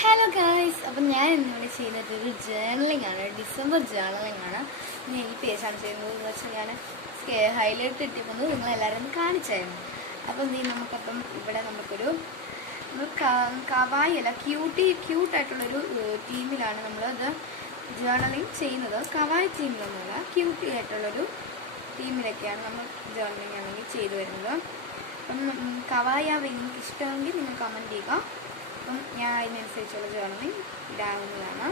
Hello guys, അപ്പം ഞാൻ ഇന്നിവിടെ ചെയ്യുന്നത് ഒരു ജേർണലിംഗ് ആണ്. ഡിസംബർ ജേർണലിംഗ് ആണ്. ഞാൻ ഈ പേജാണ് ചെയ്യുന്നത് എന്ന് വെച്ചാൽ ഞാൻ ഹൈലൈറ്റ് ഇട്ടിരിക്കുന്നത് നിങ്ങളെല്ലാവരും ഒന്ന് കാണിച്ചായിരുന്നു. അപ്പം നമുക്കപ്പം ഇവിടെ നമുക്കൊരു കവായി അല്ല ക്യൂട്ടായിട്ടുള്ളൊരു ടീമിലാണ് നമ്മളത് ജേർണലിംഗ് ചെയ്യുന്നത്. കവായി ടീമിലൊന്നുമല്ല, ക്യൂട്ടി ആയിട്ടുള്ളൊരു ടീമിലൊക്കെയാണ് നമ്മൾ ജേർണലിംഗ് ആണെങ്കിൽ ചെയ്തു വരുന്നത്. അപ്പം കവായി നിങ്ങൾക്ക് ഇഷ്ടമെങ്കിൽ നിങ്ങൾ കമൻറ്റ് ചെയ്യുക. അപ്പം ഞാൻ അതിനനുസരിച്ചുള്ള ജേർണലിംഗ് ഇടാവുന്നതാണ്.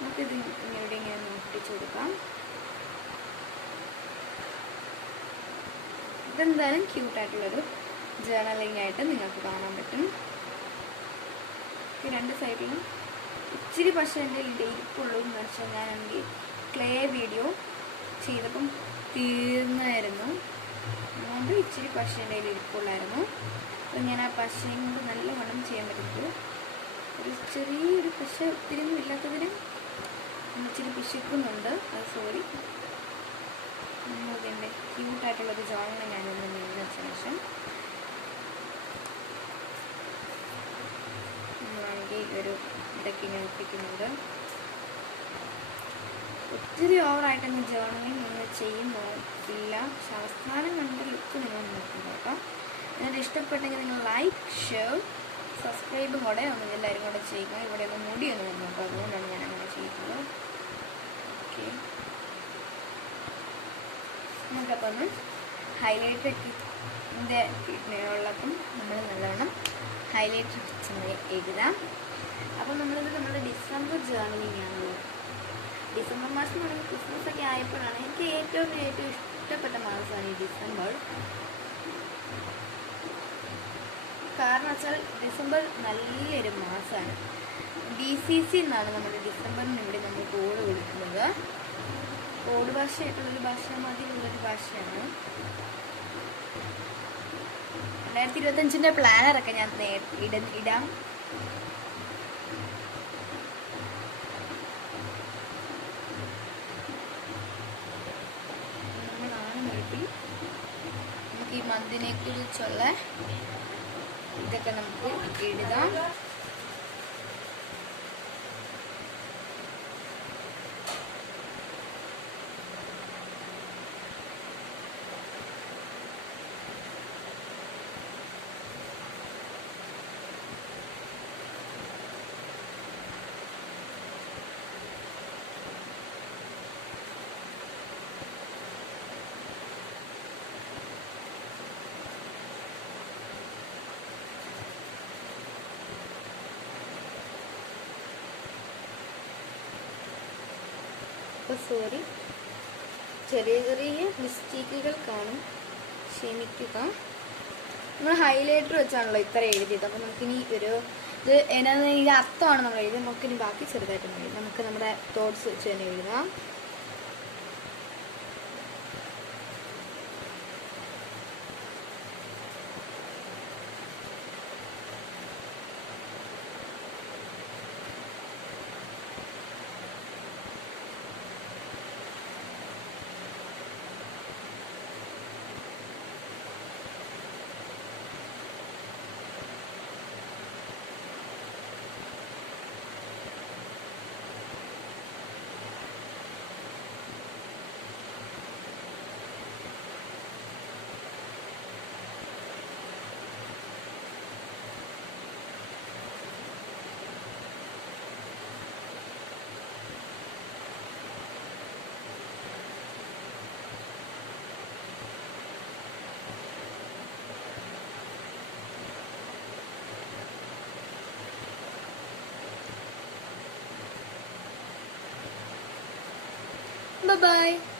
നമുക്കിത് ഇങ്ങനെ ഒട്ടിച്ചു കൊടുക്കാം. ഇതെന്തായാലും ക്യൂട്ടായിട്ടുള്ളൊരു ജേർണലിംഗ് ആയിട്ട് നിങ്ങൾക്ക് കാണാൻ പറ്റും. ഈ രണ്ട് സൈഡിലും ഇച്ചിരി പക്ഷേ എൻ്റെ ഇരിപ്പുള്ളൂ എന്ന് വെച്ചാൽ ഞാനാണെങ്കിൽ ക്ലേ വീഡിയോ ചെയ്തപ്പം തീർന്നായിരുന്നു. അതുകൊണ്ട് ഇച്ചിരി പക്ഷേ എൻ്റെ ഇരിപ്പുള്ളായിരുന്നു. അപ്പം ഞാൻ ആ പശയും കൊണ്ട് നല്ലവണ്ണം ചെയ്യാൻ പറ്റുന്നത് ഒരു ചെറിയൊരു പശ ഒത്തിരി ഒന്നും ഇല്ലാത്തതിന് ഇച്ചിരി പിശുക്കുന്നുണ്ട്. അത് സോറി. അതിൻ്റെ ക്യൂട്ടായിട്ടുള്ളൊരു ജോണാണ് ഞാനൊന്ന് നീങ്ങുന്ന ശേഷം നമ്മളാണെങ്കിൽ ഒരു ഇതൊക്കെ ഇങ്ങനെ ഒട്ടിക്കുന്നുണ്ട്. ഒത്തിരി ഓവറായിട്ടൊന്നും ജേർണലിംഗ് നിങ്ങൾ ചെയ്യുന്നില്ല. പക്ഷെ അവസാനം കണ്ട ലുക്ക് നിങ്ങൾ നോക്കുന്നു കേട്ടോ. നിങ്ങൾക്ക് ഇഷ്ടപ്പെട്ടെങ്കിൽ നിങ്ങൾ ലൈക്ക്, ഷെയർ, സബ്സ്ക്രൈബും കൂടെ ഒന്ന് എല്ലാവരും കൂടെ ചെയ്യുക. ഇവിടെ ഒന്ന് മുടിയൊന്നും വന്നു കേട്ടോ, അതുകൊണ്ടാണ് ഞാൻ അങ്ങനെ ചെയ്യുന്നത്. ഓക്കെ, നമുക്കപ്പോൾ ഒന്ന് ഹൈലൈറ്റ് ഉള്ളപ്പം നമ്മൾ നല്ലവണ്ണം ഹൈലൈറ്റ് എഴുതാം. അപ്പം നമ്മളിത് നമ്മുടെ ഡിസംബർ ജേർണലിംഗ് ആണല്ലോ. ഡിസംബർ മാസം എന്ന് പറയുമ്പോൾ ക്രിസ്മസ് ഒക്കെ ആയപ്പോഴാണ് എനിക്ക് ഏറ്റവും ഇഷ്ടപ്പെട്ട മാസമാണ് ഈ ഡിസംബർ. കാരണം വെച്ചാൽ ഡിസംബർ നല്ലൊരു മാസമാണ്. BCC എന്നാണ് നമ്മുടെ ഡിസംബറിന് ഇവിടെ നമ്മൾ കോഡ് കൊടുക്കുന്നത്. കോഡ് ഭാഷയായിട്ടുള്ളൊരു ഭാഷ, മതിലുള്ളൊരു ഭാഷയാണ്. 2025 പ്ലാനറൊക്കെ ഞാൻ ഇടാം. നമ്മളാണ് നിർത്തി നമുക്ക് ഈ മന്തിനെ കുറിച്ചുള്ള ഇതൊക്കെ നമുക്ക് എഴുതാം. സോറി, ചെറിയ മിസ്റ്റേക്കുകൾ കാണും, ക്ഷമിക്കുക. നമ്മൾ ഹൈലൈറ്റർ വെച്ചാണല്ലോ ഇത്ര എഴുതിയത്. അപ്പം നമുക്കിനി ഇത് ഇതിൻ്റെ അർത്ഥമാണ് നമ്മൾ എഴുതിയത്. നമുക്കിനി ബാക്കി ചെറുതായിട്ട് എഴുതാം. നമുക്ക് നമ്മുടെ തോട്ട്സ് വെച്ച് തന്നെ എഴുതാം. Bye-bye.